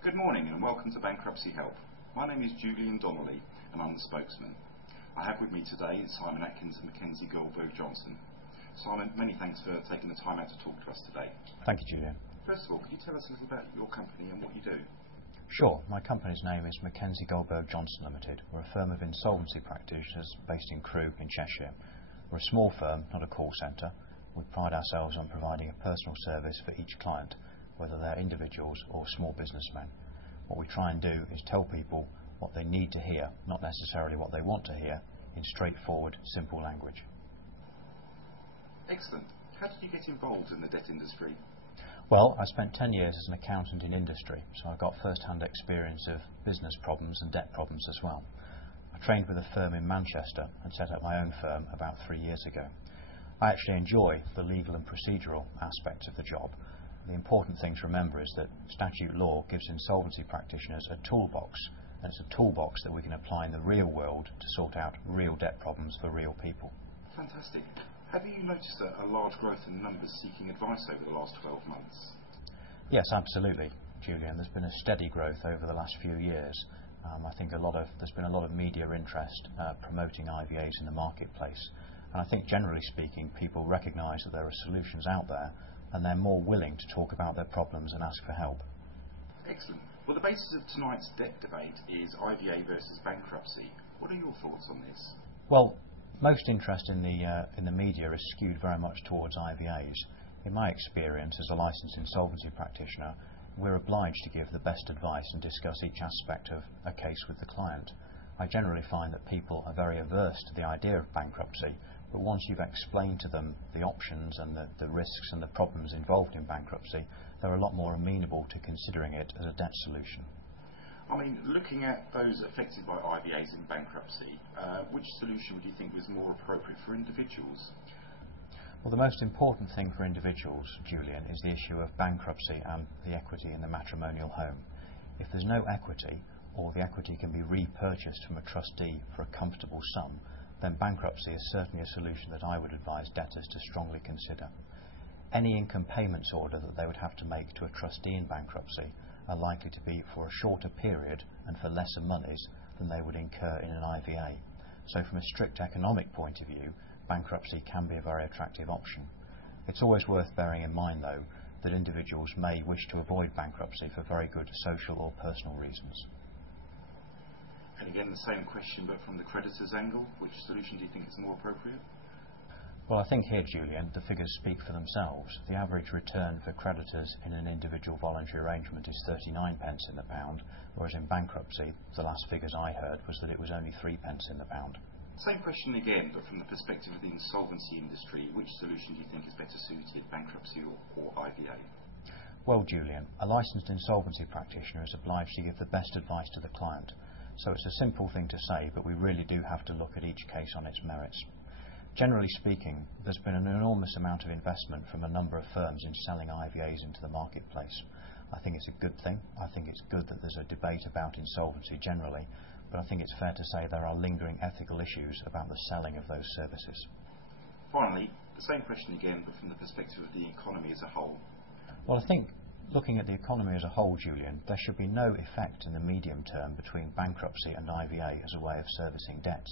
Good morning and welcome to Bankruptcy Help. My name is Julian Donnelly and I'm the spokesman. I have with me today Simon Atkins and Mackenzie Goldberg-Johnson. Simon, many thanks for taking the time out to talk to us today. Thank you, Julian. First of all, could you tell us a little about your company and what you do? Sure. My company's name is Mackenzie Goldberg-Johnson Limited. We're a firm of insolvency practitioners based in Crewe in Cheshire. We're a small firm, not a call centre. We pride ourselves on providing a personal service for each client, whether they're individuals or small businessmen. What we try and do is tell people what they need to hear, not necessarily what they want to hear, in straightforward, simple language. Excellent. How did you get involved in the debt industry? Well, I spent 10 years as an accountant in industry, so I've got first-hand experience of business problems and debt problems as well. I trained with a firm in Manchester and set up my own firm about 3 years ago. I actually enjoy the legal and procedural aspects of the job. The important thing to remember is that statute law gives insolvency practitioners a toolbox, and it's a toolbox that we can apply in the real world to sort out real debt problems for real people. Fantastic. Have you noticed a large growth in numbers seeking advice over the last 12 months? Yes, absolutely, Julian. There's been a steady growth over the last few years. I think there's been a lot of media interest promoting IVAs in the marketplace, and I think generally speaking people recognise that there are solutions out there and they're more willing to talk about their problems and ask for help. Excellent. Well, the basis of tonight's debt debate is IVA versus bankruptcy. What are your thoughts on this? Well, most interest in the media is skewed very much towards IVAs. In my experience as a licensed insolvency practitioner, we're obliged to give the best advice and discuss each aspect of a case with the client. I generally find that people are very averse to the idea of bankruptcy, but once you've explained to them the options and the risks and the problems involved in bankruptcy, they're a lot more amenable to considering it as a debt solution. I mean, looking at those affected by IVAs in bankruptcy, which solution would you think was more appropriate for individuals? Well, the most important thing for individuals, Julian, is the issue of bankruptcy and the equity in the matrimonial home. If there's no equity, or the equity can be repurchased from a trustee for a comfortable sum, then bankruptcy is certainly a solution that I would advise debtors to strongly consider. Any income payments order that they would have to make to a trustee in bankruptcy are likely to be for a shorter period and for lesser monies than they would incur in an IVA. So from a strict economic point of view, bankruptcy can be a very attractive option. It's always worth bearing in mind, though, that individuals may wish to avoid bankruptcy for very good social or personal reasons. And again, the same question, but from the creditor's angle, which solution do you think is more appropriate? Well, I think here, Julian, the figures speak for themselves. The average return for creditors in an individual voluntary arrangement is 39 pence in the pound, whereas in bankruptcy, the last figures I heard was that it was only 3 pence in the pound. Same question again, but from the perspective of the insolvency industry, which solution do you think is better suited, bankruptcy or IVA? Well, Julian, a licensed insolvency practitioner is obliged to give the best advice to the client. So it's a simple thing to say, but we really do have to look at each case on its merits. Generally speaking, there's been an enormous amount of investment from a number of firms in selling IVAs into the marketplace. I think it's a good thing. I think it's good that there's a debate about insolvency generally, but I think it's fair to say there are lingering ethical issues about the selling of those services. Finally, the same question again, but from the perspective of the economy as a whole. Well, I think looking at the economy as a whole, Julian, there should be no effect in the medium term between bankruptcy and IVA as a way of servicing debts.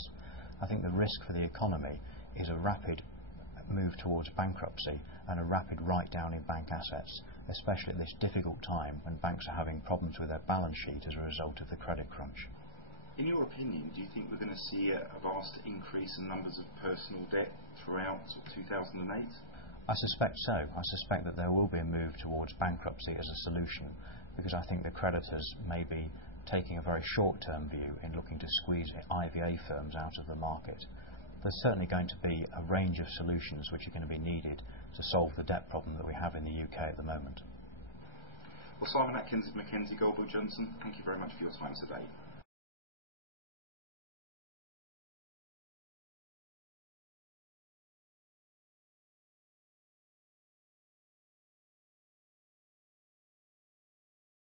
I think the risk for the economy is a rapid move towards bankruptcy and a rapid write-down in bank assets, especially at this difficult time when banks are having problems with their balance sheet as a result of the credit crunch. In your opinion, do you think we're going to see a vast increase in numbers of personal debt throughout 2008? I suspect so. I suspect that there will be a move towards bankruptcy as a solution, because I think the creditors may be taking a very short-term view in looking to squeeze IVA firms out of the market. There's certainly going to be a range of solutions which are going to be needed to solve the debt problem that we have in the UK at the moment. Well, Simon Atkins and Mackenzie Goldberg-Johnson, thank you very much for your time today.